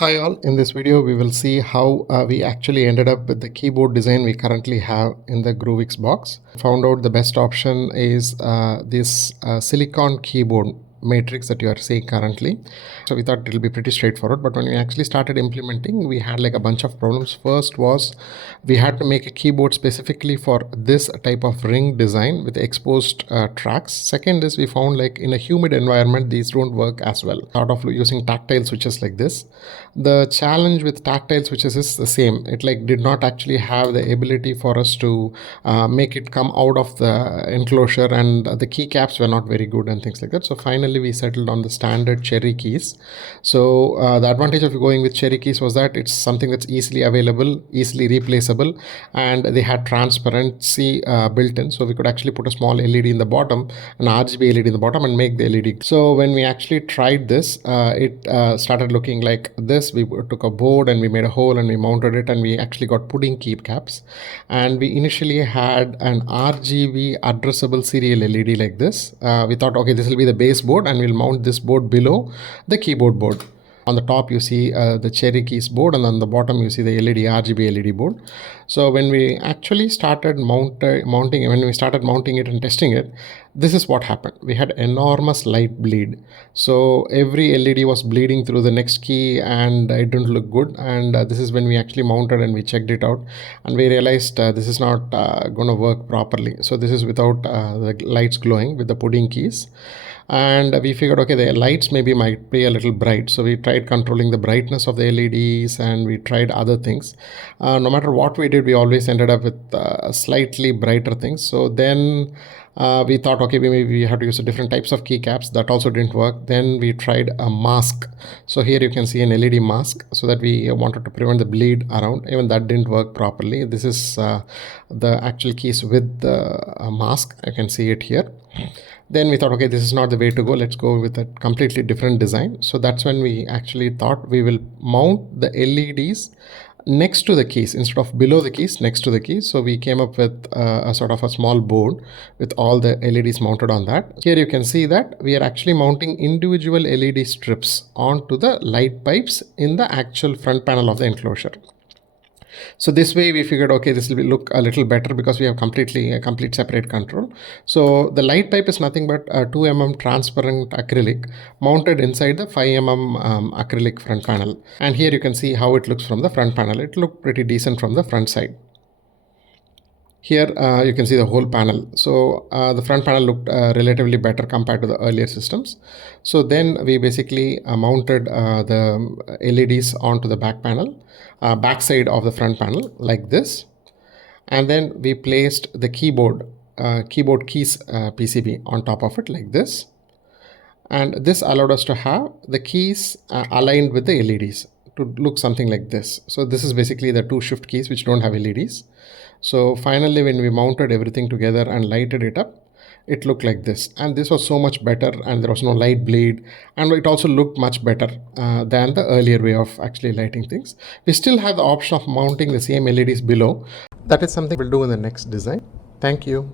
Hi all, in this video we will see how we actually ended up with the keyboard design we currently have in the GroovixBox. Found out the best option is this silicon keyboard matrix that you are seeing currently. So we thought it'll be pretty straightforward, but when we actually started implementing, we had like a bunch of problems. First was we had to make a keyboard specifically for this type of ring design with exposed tracks. Second is we found like in a humid environment these don't work as well. Thought of using tactile switches like this. The challenge with tactile switches is the same. It like did not actually have the ability for us to make it come out of the enclosure, and the keycaps were not very good and things like that. So finally we settled on the standard cherry keys. So the advantage of going with cherry keys was that it's something that's easily available, easily replaceable, and they had transparency built in. So we could actually put a small LED in the bottom, an RGB LED in the bottom, and make the LED. So when we actually tried this, it started looking like this. We took a board and we made a hole and we mounted it, and we actually got pudding keycaps. And we initially had an RGB addressable serial LED like this. We thought, okay, this will be the base board, and we'll mount this board below the keyboard board. On the top you see the cherry keys board, and on the bottom you see the RGB LED board. So when we actually started mounting it and testing it, this is what happened. We had enormous light bleed. So every LED was bleeding through the next key, and it didn't look good. And this is when we actually mounted and we checked it out, and we realized this is not going to work properly. So this is without the lights glowing with the pudding keys. And we figured, okay, the lights maybe might be a little bright. So we tried controlling the brightness of the LEDs, and we tried other things. No matter what we did, we always ended up with slightly brighter things. So then we thought, okay, maybe we have to use different types of keycaps. That also didn't work. Then we tried a mask. So here you can see an LED mask, so that we wanted to prevent the bleed around. Even that didn't work properly. This is the actual keys with the mask. I can see it here. Then we thought, okay, this is not the way to go. Let's go with a completely different design. So that's when we actually thought we will mount the LEDs next to the keys instead of below the keys, next to the keys. So we came up with a sort of a small board with all the LEDs mounted on that. Here you can see that we are actually mounting individual LED strips onto the light pipes in the actual front panel of the enclosure. So this way we figured, okay, this will look a little better because we have a complete separate control. So the light pipe is nothing but a 2 mm transparent acrylic mounted inside the 5 mm acrylic front panel. And here you can see how it looks from the front panel. It looked pretty decent from the front side. Here you can see the whole panel. So the front panel looked relatively better compared to the earlier systems. So then we basically mounted the LEDs onto the back panel, back side of the front panel like this. And then we placed the keyboard keys PCB on top of it like this. And this allowed us to have the keys aligned with the LEDs to look something like this. So this is basically the 2 shift keys which don't have LEDs. So finally when we mounted everything together and lighted it up, it looked like this, and this was so much better, and there was no light bleed, and it also looked much better than the earlier way of actually lighting things. We still have the option of mounting the same LEDs below. That is something we'll do in the next design. Thank you.